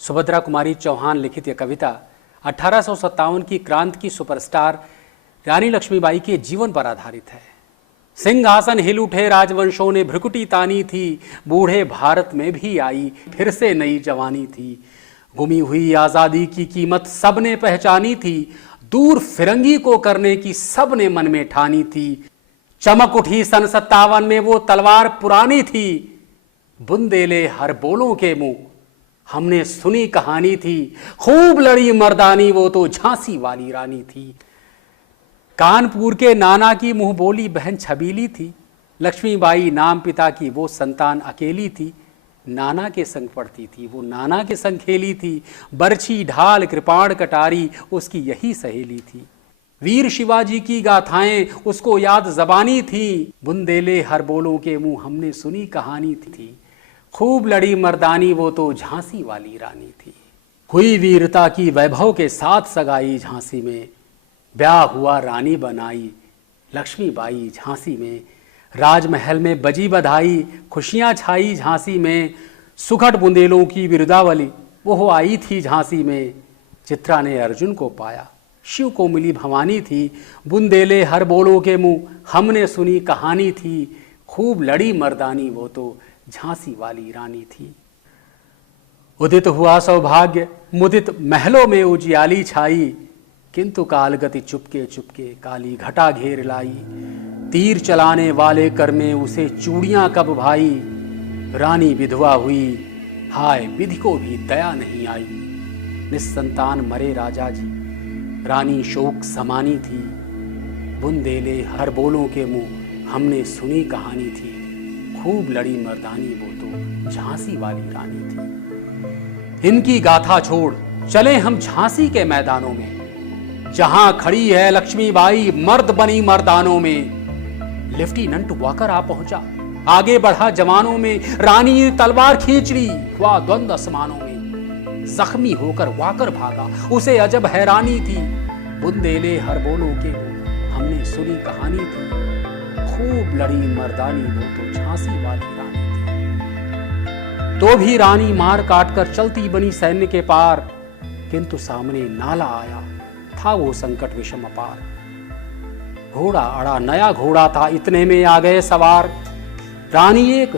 सुभद्रा कुमारी चौहान लिखित यह कविता 1857 की क्रांति की सुपरस्टार रानी लक्ष्मीबाई के जीवन पर आधारित है। सिंहासन हिल उठे राजवंशों ने भ्रुकुटी तानी थी, बूढ़े भारत में भी आई फिर से नई जवानी थी। गुमी हुई आजादी की कीमत सबने पहचानी थी, दूर फिरंगी को करने की सबने मन में ठानी थी। चमक उठी सन 57 में वो तलवार पुरानी थी, बुंदेले हर बोलों के मुंह हमने सुनी कहानी थी। खूब लड़ी मर्दानी वो तो झांसी वाली रानी थी। कानपुर के नाना की मुंह बोली बहन छबीली थी, लक्ष्मीबाई नाम पिता की वो संतान अकेली थी। नाना के संग पढ़ती थी, वो नाना के संग खेली थी। बरछी ढाल कृपाण कटारी उसकी यही सहेली थी। वीर शिवाजी की गाथाएं उसको याद जबानी थी, बुंदेले हर बोलों के मुंह हमने सुनी कहानी थी। खूब लड़ी मर्दानी वो तो झांसी वाली रानी थी। हुई वीरता की वैभव के साथ सगाई झांसी में, ब्याह हुआ रानी बनाई लक्ष्मीबाई झांसी में। राजमहल में बजी बधाई खुशियां छाई झांसी में। सुखट बुंदेलों की बिरुदावली वो आई थी झांसी में। चित्रा ने अर्जुन को पाया, शिव को मिली भवानी थी। बुंदेले हर बोलों के मुंह हमने सुनी कहानी थी। खूब लड़ी मर्दानी वो तो झांसी वाली रानी थी। उदित हुआ सौभाग्य मुदित महलों में उजियाली छाई, किंतु कालगति चुपके चुपके काली घटा घेर लाई। तीर चलाने वाले कर में उसे चूड़ियां कब भाई, रानी विधवा हुई हाय विधि को भी दया नहीं आई। निस्संतान मरे राजा जी, रानी शोक समानी थी। बुंदेले हर बोलों के मुंह हमने सुनी कहानी थी। खूब लड़ी मर्दानी वो तो झांसी वाली रानी थी। इनकी गाथा छोड़ चले हम झांसी के मैदानों में, जहां खड़ी है लक्ष्मीबाई मर्द बनी मर्दानों में। लेफ्टिनेंट वाकर आ पहुंचा, आगे बढ़ा जवानों में। रानी तलवार खींच ली, हुआ द्वंद आसमानों में। जख्मी होकर वाकर भागा, उसे अजब हैरानी थी। बुंदेले हर बोलों के हमने सुनी कहानी थी। खूब लड़ी मर्दानी वो तो झांसी वाली रानी थी। तो भी रानी मार काट कर चलती बनी सैन्य के पार, किंतु सामने नाला आया था वो संकट विषम अपार। घोड़ा अड़ा नया घोड़ा था, इतने में आ गए सवार। रानी एक